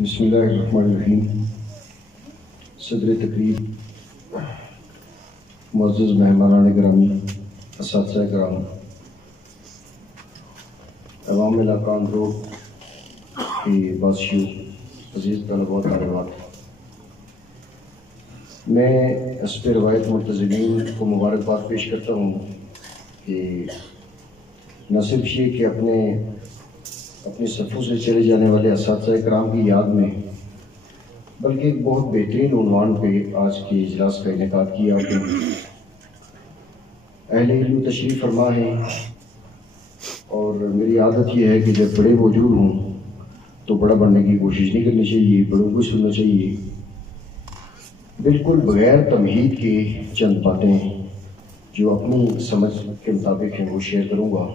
بسم اللہ الرحمن الرحیم۔ صدر تقریب معزز مہمانان گرامی، اساتذہ کرام، عوام علاقہ اندرو کے باشیوں، عزیز طلباء و طالبات، میں حسب روایت منتظمین کو مبارکباد پیش کرتا ہوں کہ نہ صرف یہ کہ اپنی صفوں سے چلے جانے والے اساتذہ کرام کی یاد میں، بلکہ ایک بہت بہترین عنوان پہ آج کے اجلاس کا انعقاد کیا کہ اہل علم تشریف فرما ہے، اور میری عادت یہ ہے کہ جب بڑے موجود ہوں تو بڑا بننے کی کوشش نہیں کرنی چاہیے، بڑوں کو سننا چاہیے۔ بالکل بغیر تمہید کے چند باتیں جو اپنی سمجھ کے مطابق ہیں وہ شیئر کروں گا۔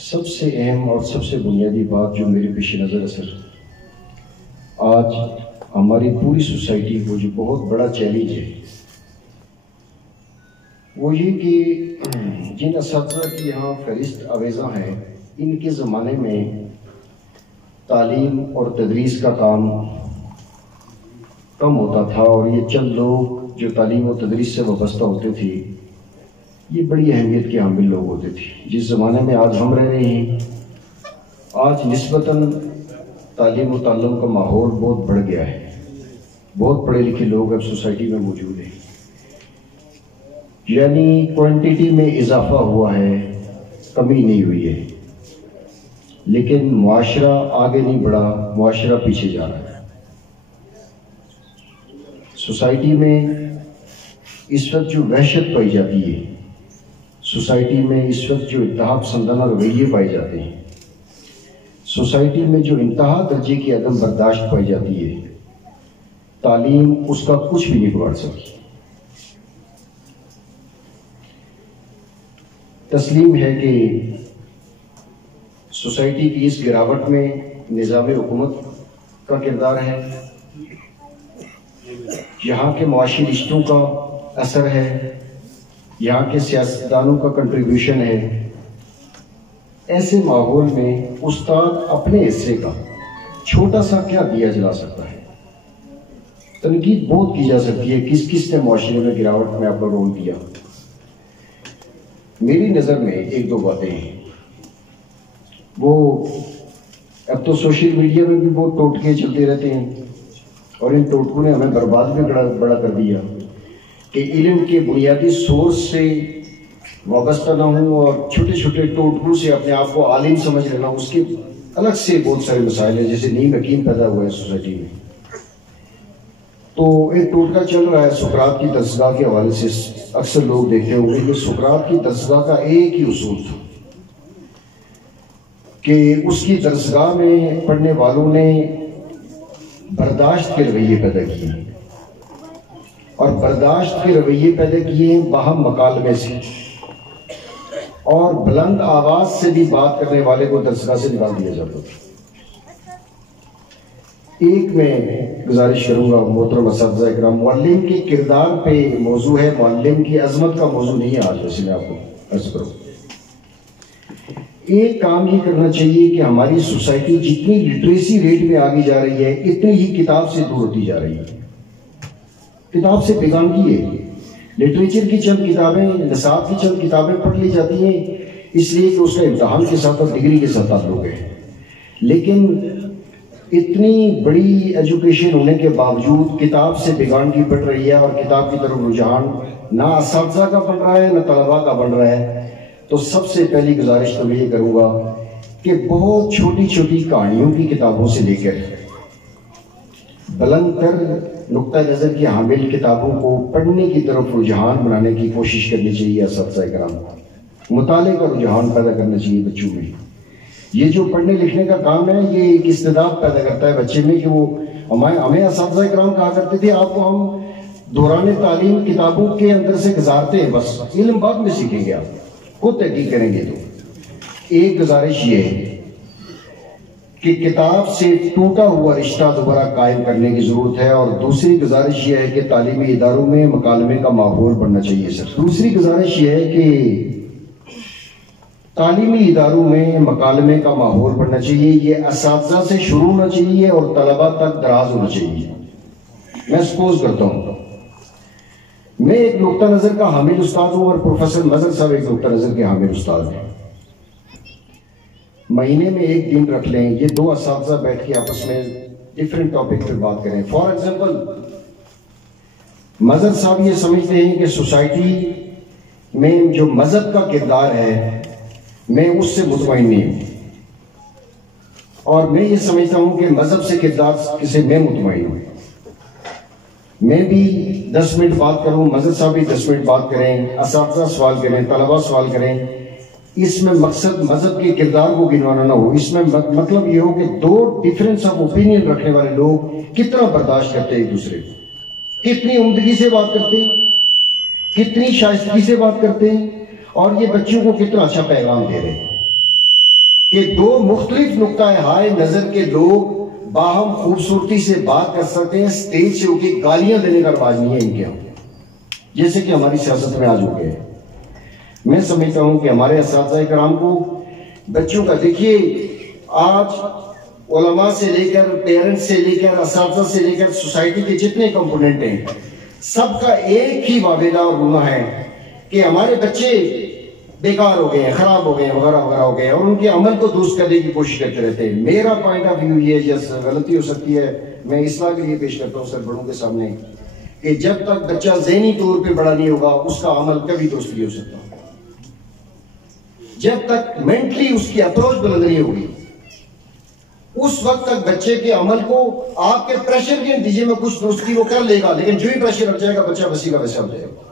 سب سے اہم اور سب سے بنیادی بات جو میرے پیش نظر اثر آج ہماری پوری سوسائٹی کو جو بہت بڑا چیلنج ہے، وہ یہ کہ جن اساتذہ کی یہاں فہرست آویزاں ہیں، ان کے زمانے میں تعلیم اور تدریس کا کام کم ہوتا تھا، اور یہ چند لوگ جو تعلیم و تدریس سے وابستہ ہوتے تھے یہ بڑی اہمیت کے حامل لوگ ہوتے تھے۔ جس زمانے میں آج ہم رہ رہے ہیں، آج نسبتاً تعلیم و تعلم کا ماحول بہت بڑھ گیا ہے، بہت پڑھے لکھے لوگ اب سوسائٹی میں موجود ہیں، یعنی کوانٹیٹی میں اضافہ ہوا ہے، کمی نہیں ہوئی ہے، لیکن معاشرہ آگے نہیں بڑھا، معاشرہ پیچھے جا رہا ہے۔ سوسائٹی میں اس وقت جو وحشت پائی جاتی ہے، سوسائٹی میں اس وقت جو انتہا پسندانہ رویے پائے جاتے ہیں، سوسائٹی میں جو انتہا درجے کی عدم برداشت پائی جاتی ہے، تعلیم اس کا کچھ بھی نہیں بگاڑ سکتی۔ تسلیم ہے کہ سوسائٹی کی اس گراوٹ میں نظام حکومت کا کردار ہے، یہاں کے معاشی رشتوں کا اثر ہے، یہاں کے سیاستدانوں کا کنٹریبیوشن ہے۔ ایسے ماحول میں استاد اپنے حصے کا چھوٹا سا کیا دیا جلا سکتا ہے؟ تنقید بہت کی جا سکتی ہے کس کس نے معاشرے میں گراوٹ میں اپنا رول دیا۔ میری نظر میں ایک دو باتیں ہیں، وہ اب تو سوشل میڈیا میں بھی بہت ٹوٹکے چلتے رہتے ہیں، اور ان ٹوٹکوں نے ہمیں برباد بھی بڑا کر دیا کہ علم کے بنیادی سورس سے وابستہ نہ ہوں اور چھوٹے چھوٹے ٹوٹکوں سے اپنے آپ کو عالم سمجھ لینا۔ اس کے الگ سے بہت سارے مسائل ہیں، جیسے نیم یقین پیدا ہوا ہے سوسائٹی میں۔ تو ایک ٹوٹکا چل رہا ہے سقراط کی درسگاہ کے حوالے سے، اکثر لوگ دیکھتے ہوں گے کہ سقراط کی درسگاہ کا ایک ہی اصول تھا کہ اس کی درسگاہ میں پڑھنے والوں نے برداشت کے رویے پیدا کیے، اور برداشت کے رویے پیدا کیے باہم مکالمے سے، اور بلند آواز سے بھی بات کرنے والے کو درسگاہ سے نکال دیا جاتا تھا۔ ایک میں گزارش کروں گا محترم اساتذہ کرام، معلم کے کردار پہ موضوع ہے، معلم کی عظمت کا موضوع نہیں ہے آج، ویسے میں آپ کو عرض کروں۔ ایک کام یہ کرنا چاہیے کہ ہماری سوسائٹی جتنی لٹریسی ریٹ میں آگے جا رہی ہے، اتنی ہی کتاب سے دور ہوتی جا رہی ہے، کتاب سے بیگانگی ہے۔ لٹریچر کی چند کتابیں، نصاب کی چند کتابیں پڑھ لی جاتی ہیں اس لیے کہ اس کا امتحان کے ساتھ اور ڈگری کے ساتھ تعلق ہے، لیکن اتنی بڑی ایجوکیشن ہونے کے باوجود کتاب سے بیگانگی بڑھ رہی ہے، اور کتاب کی طرف رجحان نہ اساتذہ کا بن رہا ہے نہ طلباء کا بن رہا ہے۔ تو سب سے پہلی گزارش تو یہ کروں گا کہ بہت چھوٹی چھوٹی کہانیوں کی کتابوں سے لے کر بلند تر نقطہ نظر کی حامل کتابوں کو پڑھنے کی طرف رجحان بنانے کی کوشش کرنی چاہیے۔ اساتذہ کرام کو مطالعے کا رجحان پیدا کرنا چاہیے بچوں میں۔ یہ جو پڑھنے لکھنے کا کام ہے، یہ ایک استعداد پیدا کرتا ہے بچے میں کہ وہ ہمیں اساتذہ کرام کہا کرتے تھے آپ کو ہم دوران تعلیم کتابوں کے اندر سے گزارتے ہیں، بس علم بعد میں سیکھیں گے، آپ خود تحقیق کریں گے۔ تو ایک گزارش یہ ہے کہ کتاب سے ٹوٹا ہوا رشتہ دوبارہ قائم کرنے کی ضرورت ہے، اور دوسری گزارش یہ ہے کہ تعلیمی اداروں میں مکالمے کا ماحول بننا چاہیے۔ سر دوسری گزارش یہ ہے کہ تعلیمی اداروں میں مکالمے کا ماحول بننا چاہیے. یہ اساتذہ سے شروع ہونا چاہیے اور طلباء تک دراز ہونا چاہیے. میں سپوز کرتا ہوں میں ایک نقطہ نظر کا حامل استاد ہوں اور پروفیسر مظہر صاحب ایک نقطہ نظر کے حامل استاد ہیں. مہینے میں ایک دن رکھ لیں, یہ دو اساتذہ بیٹھ کے آپس میں ڈفرینٹ ٹاپک پر بات کریں. فار ایگزامپل مظہر صاحب یہ سمجھتے ہیں کہ سوسائٹی میں جو مذہب کا کردار ہے میں اس سے مطمئن نہیں ہوں, اور میں یہ سمجھتا ہوں کہ مذہب سے کردار سے میں مطمئن ہوں. میں بھی 10 منٹ بات کروں, مظہر صاحب بھی 10 منٹ بات کریں, اساتذہ سوال کریں, طلباء سوال کریں. اس میں مقصد مذہب کے کردار کو گنوانا نہ ہو, اس میں مطلب یہ ہو کہ دو ڈفرینس آف اوپینین رکھنے والے لوگ کتنا برداشت کرتے ہیں ایک دوسرے کو, کتنی عمدگی سے بات کرتے ہیں, کتنی شائستگی سے بات کرتے ہیں, اور یہ بچوں کو کتنا اچھا پیغام دے رہے ہیں کہ دو مختلف نقطۂ ہائے نظر کے لوگ باہم خوبصورتی سے بات کر سکتے ہیں. سٹیج سے ہو کے گالیاں دینے کا رواج نہیں ہے ان کے یہاں, جیسے کہ ہماری سیاست میں آج ہو گئے. میں سمجھتا ہوں کہ ہمارے اساتذہ کرام کو بچوں کا, دیکھیے آج علماء سے لے کر, پیرنٹس سے لے کر, اساتذہ سے لے کر سوسائٹی کے جتنے کمپوننٹ ہیں سب کا ایک ہی وابدہ اور گناہ ہے کہ ہمارے بچے بیکار ہو گئے ہیں, خراب ہو گئے ہیں, وغیرہ وغیرہ ہو گئے ہیں, اور ان کے عمل کو درست کرنے کی کوشش کرتے رہتے ہیں. میرا پوائنٹ آف ویو یہ جیسے غلطی ہو سکتی ہے, میں اصلاح کے لیے پیش کرتا ہوں سر بڑوں کے سامنے, کہ جب تک بچہ ذہنی طور پہ بڑا نہیں ہوگا اس کا عمل کبھی درست نہیں ہو سکتا. جب تک مینٹلی اس کی اپروچ بلند نہیں ہوگی اس وقت تک بچے کے عمل کو آپ کے پریشر کے نتیجے میں کچھ درستی وہ کر لے گا, لیکن جو ہی پریشر رکھ جائے گا بچہ ویسی کا ویسا ہو جائے گا.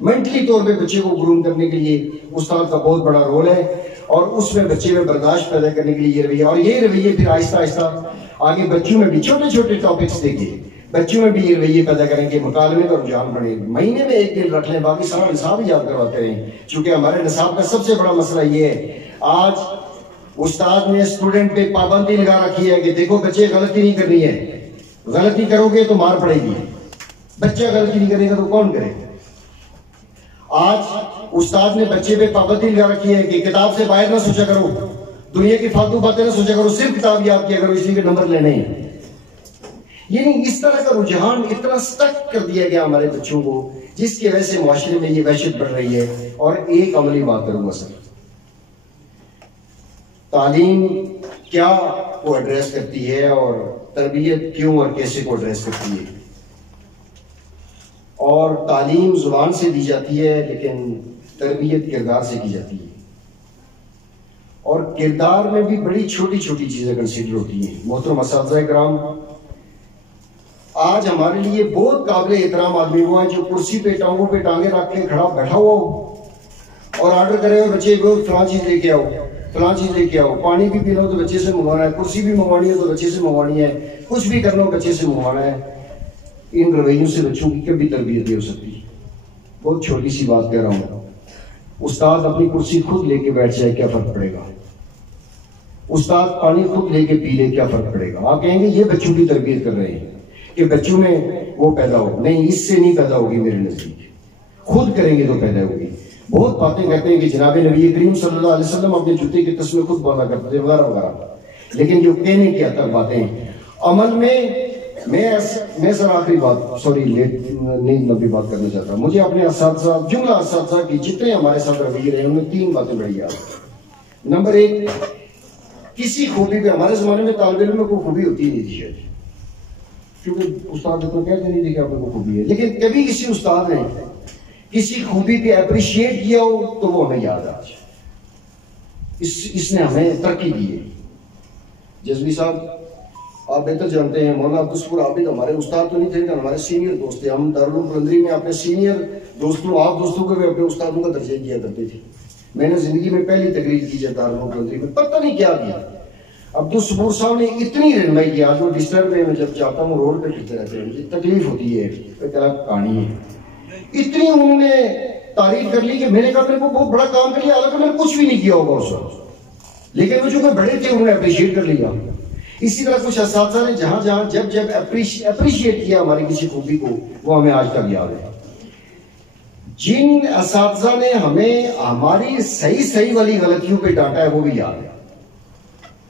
مینٹلی طور پہ بچے کو گروم کرنے کے لیے استاد کا بہت بڑا رول ہے, اور اس میں بچے میں برداشت پیدا کرنے کے لیے یہ رویہ, اور یہ رویے پھر آہستہ آہستہ آگے بچوں میں بھی چھوٹے چھوٹے ٹاپکس دیکھیے, بچوں میں بھی یہ رویے پیدا کریں گے, مکالمے کا رجحان بڑھے. مہینے میں ایک دن رکھ لیں, باقی سارا نصاب ہی یاد کرواتے رہیں, چونکہ ہمارے نصاب کا سب سے بڑا مسئلہ یہ ہے آج استاد نے اسٹوڈنٹ پہ پابندی لگا رکھی ہے کہ دیکھو بچے غلطی نہیں کرنی ہے, غلطی کرو گے تو مار پڑے گی. بچہ غلطی نہیں کرے گا تو کون کرے گا؟ آج استاد نے بچے پہ پابندی لگا رکھی ہے کہ کتاب سے باہر نہ سوچا کرو, دنیا کی فالتو باتیں نہ سوچا کرو, صرف کتاب یاد کیا کرو, اس لیے کہ نمبر لینے ہیں. یعنی اس طرح کا رجحان اتنا سخت کر دیا گیا ہمارے بچوں کو, جس کی وجہ سے معاشرے میں یہ وحشت بڑھ رہی ہے. اور ایک عملی بات کروں گا سر, تعلیم کیا کو ایڈریس کرتی ہے اور تربیت کیوں اور کیسے کو ایڈریس کرتی ہے. اور تعلیم زبان سے دی جاتی ہے لیکن تربیت کردار سے کی جاتی ہے, اور کردار میں بھی بڑی چھوٹی چھوٹی چیزیں کنسیڈر ہوتی ہیں. محترم اساتذہ کرام, آج ہمارے لیے بہت قابل احترام آدمی وہ ہے جو کرسی پہ ٹانگوں پہ ٹانگیں رکھ کے کھڑا بیٹھا ہوا ہو اور آرڈر کرے ہوئے بچے کو فلاں چیز لے کے آؤ, فلاں چیز لے کے آؤ, پانی بھی پینا ہو تو بچے سے منگوانا ہے, کرسی بھی منگوانی ہے تو بچے سے منگوانی ہے, کچھ بھی کرنا ہو بچے سے منگوانا ہے. ان رویوں سے بچوں کی کبھی تربیت نہیں ہو سکتی. بہت چھوٹی سی بات کہہ رہا ہوں, استاد اپنی کرسی خود لے کے بیٹھ جائے کیا فرق پڑے گا, استاد پانی خود لے کے پی لے کیا فرق پڑے گا. آپ کہیں گے یہ بچوں کی تربیت کر رہے ہیں کہ بچوں میں وہ پیدا ہو, نہیں, اس سے نہیں پیدا ہوگی میرے نزدیک, خود کریں گے تو پیدا ہوگی. بہت باتیں کہتے ہیں کہ جناب نبی کریم صلی اللہ علیہ وسلم اپنے جوتے کی تسمے خود باندھا کرتے تھے وغیرہ وغیرہ, لیکن جو کہنے کی تک باتیں عمل میں میں سر آخری بات, سوری لیٹ نہیں لمبی بات کرنا چاہتا, مجھے اپنے اساتذہ جملہ اساتذہ کی جتنے ہمارے ساتھ رویے رہے ان میں 3 باتیں بڑی یاد. نمبر 1, کسی خوبی پہ, ہمارے زمانے میں طالب علم میں کوئی خوبی ہوتی نہیں تھی شاید, کیونکہ استاد اتنا کہتے نہیں تھے کہ آپ کو خوبی ہے, لیکن کبھی کسی استاد نے کسی خوبی پہ اپریشیٹ کیا ہو تو وہ ہمیں یاد آج, اس نے ہمیں ترقی دی ہے. جزوی صاحب آپ بہتر جانتے ہیں, مولانا عبدالصبور عابد ہمارے استاد تو نہیں تھے, ہمارے سینئر دوست تھے. ہم دارالعلوم قلندری میں اپنے سینئر دوستوں, آپ دوستوں کو بھی اپنے استادوں کا درجہ دیا کرتے تھے. میں نے زندگی میں پہلی تقریر کی ہے دارالعلوم قلندری میں, پتہ نہیں کیا کیا. عبدالصبور صاحب نے اتنی رہنمائی کی, آج وہ ڈسٹرب ہے, میں جب جاتا ہوں روڈ پہ پھرتے رہتے ہیں, مجھے تکلیف ہوتی ہے, ایک الگ کہانی ہے. اتنی انہوں نے تعریف کر لی کہ میں نے کہا میرے کو بہت بڑا کام کر لیا, حالانکہ میں نے کچھ بھی نہیں کیا ہوگا اس وقت, لیکن وہ جو کہ بڑے تھے انہوں نے اپریشیٹ کر لیا. اسی طرح کچھ اساتذہ نے جہاں جہاں جب اپریشیٹ کیا ہماری کسی خوبی کو, وہ ہمیں آج تک یاد ہے. جن اساتذہ نے ہمیں ہماری صحیح والی غلطیوں پہ ڈانٹا ہے وہ بھی یاد ہے،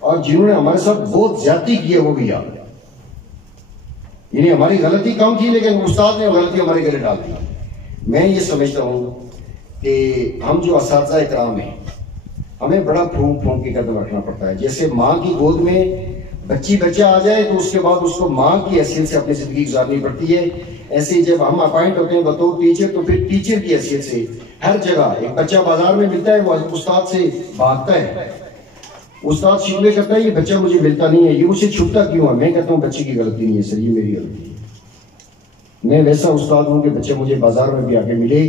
اور جنہوں نے ہمارے ساتھ بہت زیادتی کی ہے وہ بھی یاد ہے. یعنی ہماری غلطی کم تھی لیکن استاد نے غلطی ہمارے گلے ڈال دی. میں یہ سمجھتا ہوں کہ ہم جو اساتذہ اکرام ہیں ہمیں بڑا پھونک پھونک کے قدم رکھنا پڑتا ہے. جیسے ماں کی گود میں بچہ آ جائے تو اس کے بعد اس کو ماں کی حیثیت سے اپنی زندگی گزارنی پڑتی ہے. ایسے ہی جب ہم اپائنٹ ہوتے ہیں بطور ٹیچر تو پھر ٹیچر کی حیثیت سے ہر جگہ ایک بچہ بازار میں ملتا ہے وہ استاد سے بھاگتا ہے، استاد شکوے کرتا ہے یہ بچہ مجھے ملتا نہیں ہے، یہ مجھ سے چھپتا کیوں ہے؟ میں کہتا ہوں بچے کی غلطی نہیں ہے سر، یہ میری غلطی ہے. میں ویسا استاد ہوں کہ بچے مجھے بازار میں بھی آگے ملے،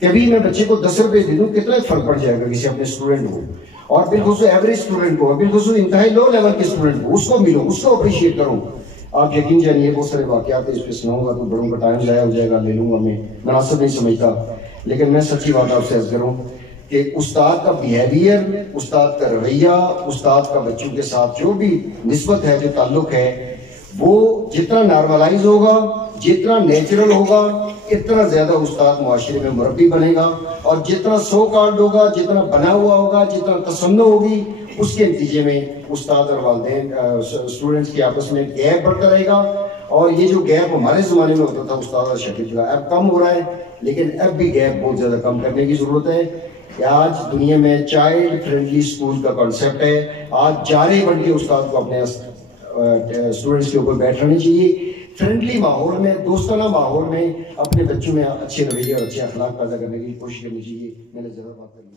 کبھی میں بچے کو 10 روپے دے دوں کتنا فرق پڑ جائے گا کسی اپنے اسٹوڈنٹ کو، اور بالخصوص ایوریج اسٹوڈنٹ کو، بالخصوص انتہائی لو لیول کے اسٹوڈنٹ کو، اس کو ملو، اس کو اپریشیٹ کرو. آپ یقین جانیے بہت سارے واقعات اس پہ سناؤں گا تو بڑوں کا ٹائم ضائع ہو جائے گا، لے لوں گا، میں مناسب نہیں سمجھتا. لیکن میں سچی بات آپ سے عرض کروں کہ استاد کا بیہیویئر، استاد کا رویہ، استاد کا بچوں کے ساتھ جو بھی نسبت ہے، جو تعلق ہے، وہ جتنا نارملائز ہوگا، جتنا نیچرل ہوگا، اتنا زیادہ استاد معاشرے میں مربی بنے گا. اور جتنا سو کارڈ ہوگا، جتنا بنا ہوا ہوگا، جتنا تصنع ہوگی، اس کے نتیجے میں استاد اور والدین اسٹوڈنٹس کے آپس میں گیپ بڑھتا رہے گا. اور یہ جو گیپ ہمارے زمانے میں ہوتا تھا استاد اور شاگرد کا، اب کم ہو رہا ہے، لیکن اب بھی گیپ بہت زیادہ کم کرنے کی ضرورت ہے. آج دنیا میں چائلڈ فرینڈلی اسکول کا کانسیپٹ ہے. آج جارے بن کے استاد کو اپنے اسٹوڈنٹس کے اوپر بیٹھنا چاہیے. فرینڈلی ماحول میں، دوستانہ ماحول میں اپنے بچوں میں اچھے رویے اور اچھے اخلاق پیدا کرنے کی کوشش کرنی چاہیے. میں نے ذرا بات کرنی